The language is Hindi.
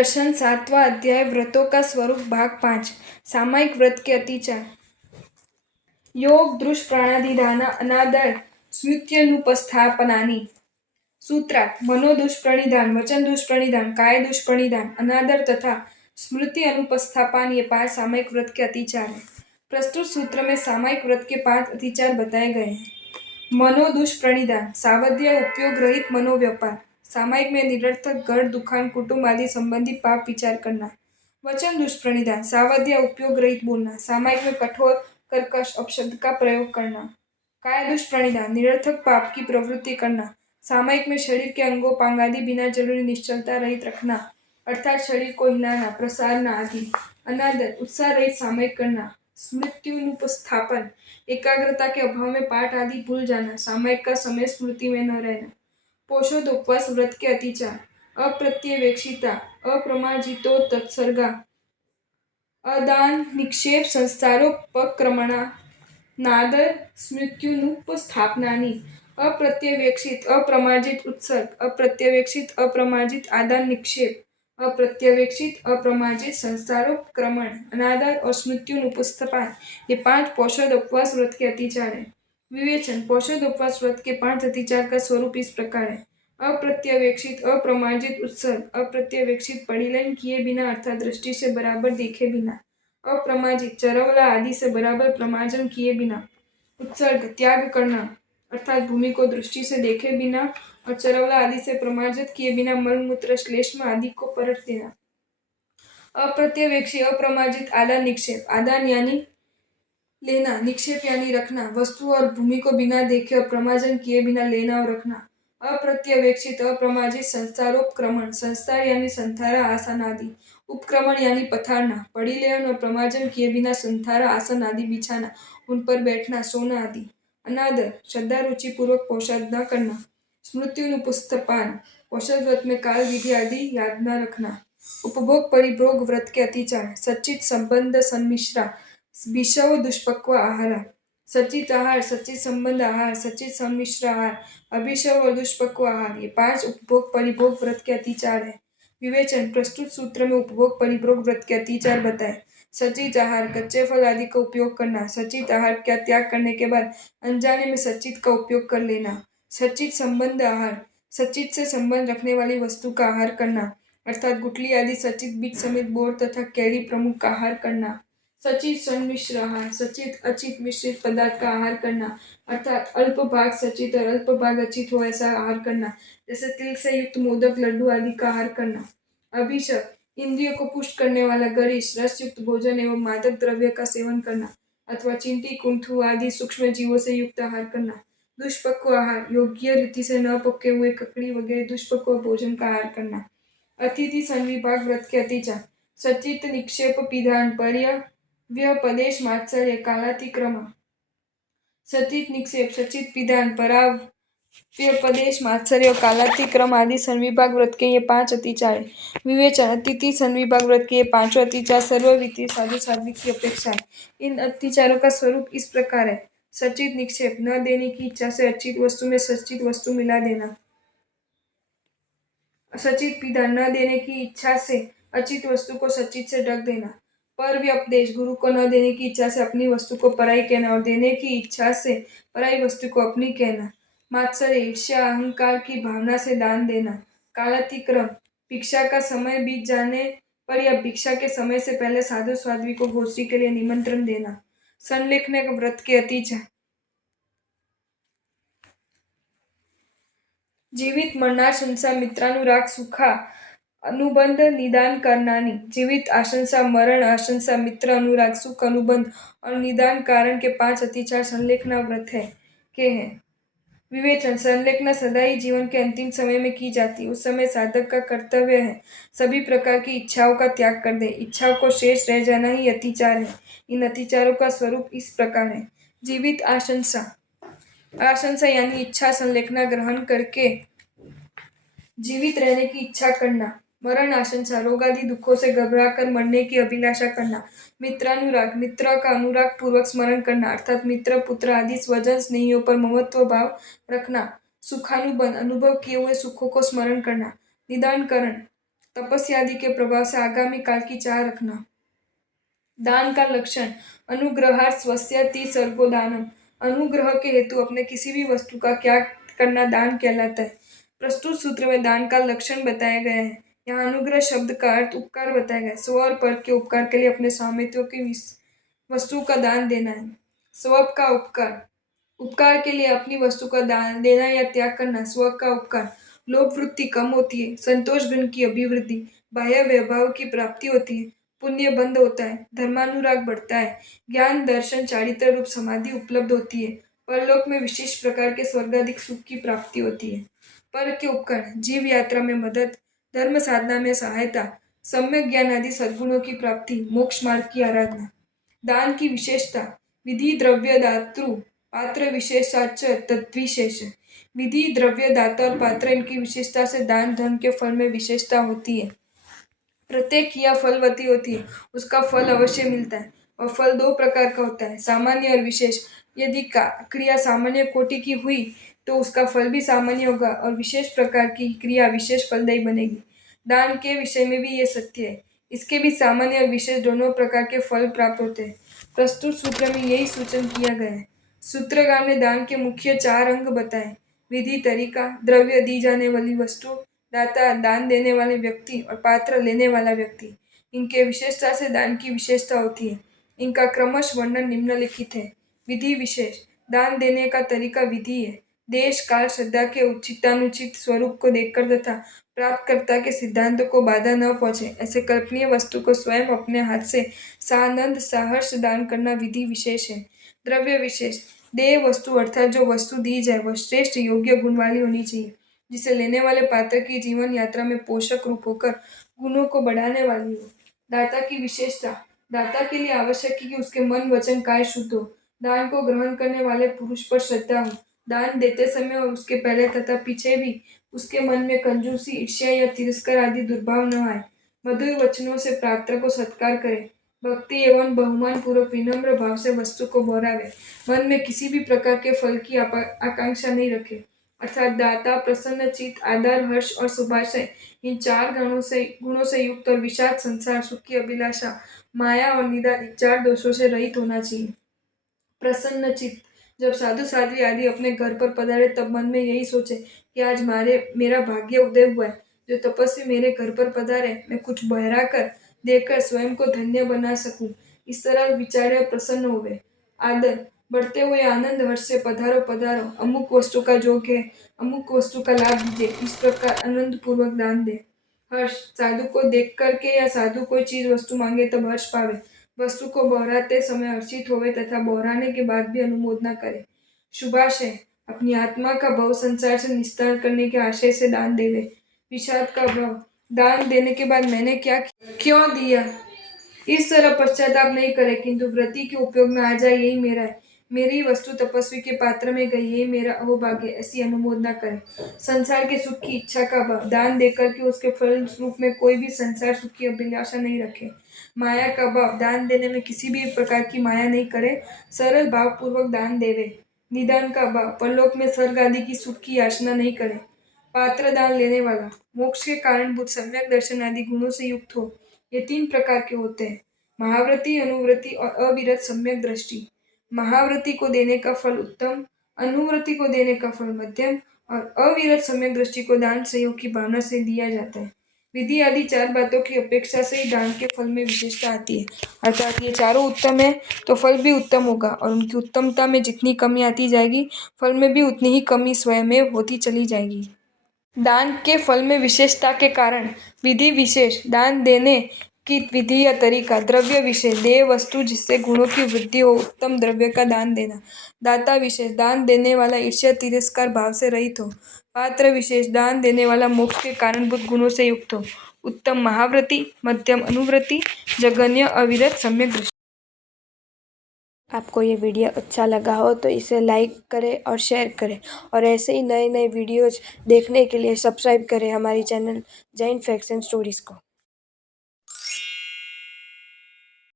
दर्शन 7वां अध्याय व्रतों का स्वरूप भाग 5 सामायिक व्रत के अतिचार। योग दुष्प्राणादिदान अनादर स्मृत्यनुपस्थापनानि। सूत्रार्थ मनोदुष्प्रणिधान, वचन दुष्प्रणिधान, काय दुष्प्रणिधान, अनादर तथा स्मृति अनुपस्थापन ये 5 सामायिक व्रत के अतिचार हैं। प्रस्तुत सूत्र में सामायिक व्रत के 5 अतिचार बताए गए हैं। मनोदुष्प्रणिधान सावध्य उपयोग रहित मनोव्यापार। सामायिक में निरर्थक घर, दुकान, कुटुंब आदि संबंधी पाप विचार करना। वचन दुष्प्रणिधान सावध्य उपयोग रहित बोलना। सामायिक में कठोर कर्कश अपशब्द का प्रयोग करना। काय दुष्प्रणिधान निरर्थक पाप की प्रवृत्ति करना। सामायिक में शरीर के अंगों पांग आदि बिना जरूरी निश्चलता रहित रखना, अर्थात शरीर को हिलाना, प्रसारना आदि। अनादर उत्साह रहित सामायिक करना। स्मृत्युनुपस्थापन एकाग्रता के अभाव में पाठ आदि भूल जाना, सामायिक का समय स्मृति में न रहना। पोषोदोपवास व्रत के अतिचार। अप्रत्यवेक्षिता, अप्रमाजितो तत्सर्गा, अदान निक्षेप संस्कारोपक्रमणा, नादर स्मृत्युनुपस्थापनानि। अप्रत्यवेक्षित अप्रमाजित उत्सर्ग, अप्रत्यवेक्षित अप्रमाजित आदान निक्षेप, अप्रत्यवेक्षित अप्रमाजित संस्कारोपक्रमण, अनादर और स्मृत्युनुपस्थापन ये 5 पोषोदोपवास व्रत के अतिचार हैं। विवेचन। पोषोदोपवास व्रत के 5 अतिचार का स्वरूप इस प्रकार है। अप्रत्यवेक्षित अप्रमाजित उत्सर्ग, अप्रत्यवेक्षित परिलीन किए बिना अर्थात दृष्टि से बराबर देखे बिना। अप्रमाजित चरवला आदि से बराबर प्रमार्जन किए बिना। उत्सर्ग त्याग करना अर्थात भूमि को दृष्टि से देखे बिना और चरवला आदि से प्रमार्जित किए बिना मल मूत्र श्लेष्म आदि को परट देना। अप्रत्यवेक्षी अप्रमाजित आदान निक्षेप, आदान यानी लेना, निक्षेप यानी रखना, वस्तु और भूमि को बिना देखे और प्रमार्जन किए बिना लेना और रखना। अप्रत्यवेक्षित अप्रमाजित संस्कारोपक्रमण, संस्कार यानी संथारा आसन आदि, उपक्रमण यानी पथारना, परिलेहन और प्रमार्जन किए बिना संथारा आसन आदि बिछाना, उन पर बैठना, सोना आदि। अनादर श्रद्धा रुचि पूर्वक पोषाद न करना। स्मृत्युनुपस्थापन पोषद व्रत में काल विधि आदि याद न रखना। उपभोग परिभोग व्रत के अतिचार। सचित संबंध सन्मिश्रा, विषव दुष्पक्व आहार। सचित आहार, सचित संबंध आहार, सचित सम्मिश्र आहार, अभिषव और दुष्पक्व आहार ये 5 उपभोग परिभोग व्रत के अतिचार है। विवेचन। प्रस्तुत सूत्र में उपभोग परिभोग व्रत के अतिचार बताए। सचित आहार कच्चे फल आदि का उपयोग करना, सचित आहार का त्याग करने के बाद अनजाने में सचित का उपयोग कर लेना। सचित संबंध आहार सचित से संबंध रखने वाली वस्तु का आहार करना, अर्थात गुठली आदि सचित बीज समेत बोर तथा कैरी प्रमुख का आहार करना। सचित सन्मिश्र आहार सचित अचित मिश्रित पदार्थ का आहार करना, अर्थात अल्प भाग सचित और अल्प भाग अचित हो ऐसा आहार करना, जैसे तिल से युक्त मोदक लड्डू आदि का आहार करना। अभिषेक इंद्रियों को पुष्ट करने वाला गरिष्ठ रस युक्त भोजन एवं मादक द्रव्य का सेवन करना, अथवा चिंटी कुंठू आदि सूक्ष्म जीवों से युक्त आहार करना। दुष्पक्व आहार योग्य रीति से न पके हुए ककड़ी वगैरह दुष्पक्व भोजन का आहार करना। अतिथि संविभाग व्रत के अतिचार। सचित निक्षेप पिधान पर्य व्यपदेश मात्सर्य कालातिक्रम। सचित निक्षेप सचित पिधान पराव्यपदेश मात्सर्य कालातिक्रम आदि संविभाग व्रत के ये 5 अतिचार है। विवेचन। अतिथि संविभाग व्रत के ये 5 अतिचार सर्वविधि साधु साध्वी की अपेक्षा है। इन अतिचारों का स्वरूप इस प्रकार है। सचित निक्षेप न देने की इच्छा से अचित वस्तु में सचित वस्तु मिला देना। सचित पिधान न देने की इच्छा से अचित वस्तु को सचित से ढक देना। पर व्यपदेश गुरु को न देने की इच्छा से अपनी वस्तु को पराई कहना और देने की इच्छा से पराई वस्तु को अपनी कहना। मात्सर्य ईर्ष्या अहंकार की भावना से दान देना। कालातिक्रम भिक्षा का समय बीत जाने पर या भिक्षा के समय से पहले साधु साध्वी को भोजरी के लिए निमंत्रण देना। संलेखन व्रत के अतिचार। जीवित मरणार शंसा मित्रानुराग सुखा अनुबंध निदान करनानी। जीवित आशंसा मरण आशंसा मित्र अनुराग सुख अनुबंध और निदान कारण के 5 अतिचार संलेखना व्रत है के हैं। विवेचन। संलेखना सदा ही जीवन के अंतिम समय में की जाती है। उस समय साधक का कर्तव्य है सभी प्रकार की इच्छाओं का त्याग कर दे, इच्छाओं को शेष रह जाना ही अतिचार है। इन अतिचारों का स्वरूप इस प्रकार है। जीवित आशंसा आशंसा यानी इच्छा संलेखना ग्रहण करके जीवित रहने की इच्छा करना। मरण आशंसा रोग आदि दुखों से घबराकर मरने की अभिलाषा करना। मित्रानुराग मित्र का अनुराग पूर्वक स्मरण करना, अर्थात मित्र पुत्र आदि स्वजन स्नेहियों पर ममत्व भाव रखना। सुखानुबंध अनुभव किए हुए सुखों को स्मरण करना। निदान करण तपस्या आदि के प्रभाव से आगामी काल की चाह रखना। दान का लक्षण अनुग्रहार्थ स्वस्याति सर्गो दानम। अनुग्रह के हेतु अपने किसी भी वस्तु का त्याग करना दान कहलाता है। प्रस्तुत सूत्र में दान का लक्षण बताया गया है। यहाँ अनुग्रह शब्द का अर्थ उपकार बताया गया है। स्व और पर के उपकार के लिए अपने स्वामित्व की वस्तु का दान देना है। स्व का उपकार, उपकार के लिए अपनी वस्तु का दान देना या त्याग करना। स्व का उपकार, लोभ वृत्ति कम होती है, संतोष गुण की अभिवृद्धि, बाह्य वैभव की प्राप्ति होती है, पुण्य बंद होता है, धर्मानुराग बढ़ता है, ज्ञान दर्शन चारित्र रूप समाधि उपलब्ध होती है, परलोक में विशेष प्रकार के स्वर्गाधिक सुख की प्राप्ति होती है। पर के उपकार, जीव यात्रा में मदद, धर्म साधना में सहायता, सम्यक ज्ञान आदि सद्गुणों की प्राप्ति, मोक्ष मार्ग की आराधना। दान की विशेषता, विधि द्रव्य दातृ पात्र विशेषाच तद्विशेष। विधि द्रव्य दाता और पात्र इनकी विशेषता से दान धर्म के फल में विशेषता होती है। प्रत्येक क्रिया फलवती होती है, उसका फल अवश्य मिलता है और फल दो प्रकार का होता है, सामान्य और विशेष। यदि क्रिया सामान्य कोटि की हुई तो उसका फल भी सामान्य होगा और विशेष प्रकार की क्रिया विशेष फलदायी बनेगी। दान के विषय में भी ये सत्य है, इसके भी सामान्य और विशेष दोनों प्रकार के फल प्राप्त होते हैं। प्रस्तुत सूत्र में यही सूचन किया गया है। सूत्रकार ने दान के मुख्य 4 अंग बताए, विधि, तरीका, द्रव्य दी जाने वाली वस्तु, दाता दान देने वाले व्यक्ति और पात्र लेने वाला व्यक्ति। इनके विशेषता से दान की विशेषता होती है। इनका क्रमश वर्णन निम्नलिखित है। विधि विशेष, दान देने का तरीका विधि है। देश काल श्रद्धा के उचितानुचित स्वरूप को देखकर तथा प्राप्तकर्ता के सिद्धांतों को बाधा न पहुंचे ऐसे कल्पनीय वस्तु को स्वयं अपने हाथ से सानंद साहर्ष दान करना विधि विशेष है। द्रव्य विशेष, देय वस्तु अर्थात जो वस्तु दी जाए वह श्रेष्ठ योग्य गुण वाली होनी चाहिए, जिसे लेने वाले पात्र की जीवन यात्रा में पोषक रूप होकर गुणों को बढ़ाने वाली हो। दाता की विशेषता, दाता के लिए आवश्यक है कि उसके मन वचन काय शुद्ध हो, दान को ग्रहण करने वाले पुरुष पर श्रद्धा हो, दान देते समय और उसके पहले तथा पीछे भी उसके मन में कंजूसी, ईर्ष्या या तिरस्कार आदि दुर्भाव न आए, मधुर वचनों से पात्र को सत्कार करे, भक्ति एवं बहुमान पूर्वक विनम्र भाव से वस्तु को बौरावे, मन में किसी भी प्रकार के फल की आकांक्षा नहीं रखे, अर्थात दाता प्रसन्न चित्त, आदर, हर्ष और शुभाशय इन 4 गुणों से युक्त और विषाद संसार सुख की अभिलाषा, माया और निदान 4 दोषों से रहित होना चाहिए। प्रसन्न चित्त, जब साधु साध्वी आदि अपने घर पर पधारे तब मन में यही सोचे कि आज मेरा भाग्य उदय हुआ है, जो तपस्वी मेरे घर पर पधारे मैं कुछ बहरा कर देकर स्वयं को धन्य बना सकूं। इस तरह विचारे प्रसन्न हुए। आदर, बढ़ते हुए आनंद हर्ष से पधारो पधारो, अमुक वस्तु का जोग है, अमुक वस्तु का लाभ दीजिए, इस प्रकार आनंद पूर्वक दान दे। हर्ष, साधु को देख करके या साधु कोई चीज वस्तु मांगे तब हर्ष पावे, वस्तु को बहराते समय हर्षित होवे तथा बहराने के बाद भी अनुमोदना करे। शुभाशय, अपनी आत्मा का भव संसार से निस्तार करने के आशय से दान देवे। विषाद का भाव, दान देने के बाद मैंने क्या क्यों दिया इस तरह पश्चाताप नहीं करे, किंतु व्रति के उपयोग में आ जाए यही मेरा है, मेरी वस्तु तपस्वी के पात्र में गई, यही मेरा अहोभाग्य, ऐसी अनुमोदना करे। संसार के सुख की इच्छा का भाव, दान देकर के उसके फल रूप में कोई भी संसार सुख की अभिलाषा नहीं रखे। माया का भाव, दान देने में किसी भी प्रकार की माया नहीं करे, सरल भाव पूर्वक दान देवे। निदान का भाव, परलोक में स्वर्ग आदि की सुख की याचना नहीं करे। पात्र दान लेने वाला, मोक्ष के कारणभूत सम्यक दर्शन आदि गुणों से युक्त हो। ये 3 प्रकार के होते हैं, महाव्रति, अनुव्रति और अविरत सम्यक दृष्टि। महाव्रति को देने का फल उत्तम, अनुव्रति को देने का फल मध्यम और अविरत सम्यक दृष्टि को दान सहयोग की भावना से दिया जाता है। विधि आदि 4 बातों की अपेक्षा से ही दान के फल में विशेषता आती है, अर्थात ये चारों उत्तम है तो फल भी उत्तम होगा और उनकी उत्तमता में जितनी कमी आती जाएगी फल में भी उतनी ही कमी स्वयं होती चली जाएगी। दान के फल में विशेषता के कारण विधि विशेष, दान देने की विधि या तरीका। द्रव्य विशेष, देय वस्तु जिससे गुणों की वृद्धि हो, उत्तम द्रव्य का दान देना। दाता विशेष, दान देने वाला ईर्ष्या तिरस्कार भाव से रहित हो। पात्र विशेष, दान देने वाला मोक्ष के कारणभूत गुणों से युक्त हो। उत्तम महाव्रति, मध्यम अनुव्रति, जघन्य अविरत सम्यक दृष्टि। आपको ये वीडियो अच्छा लगा हो तो इसे लाइक करें और शेयर करें और ऐसे ही नए नए वीडियोज़ देखने के लिए सब्सक्राइब करें हमारी channel Jain facts and stories को।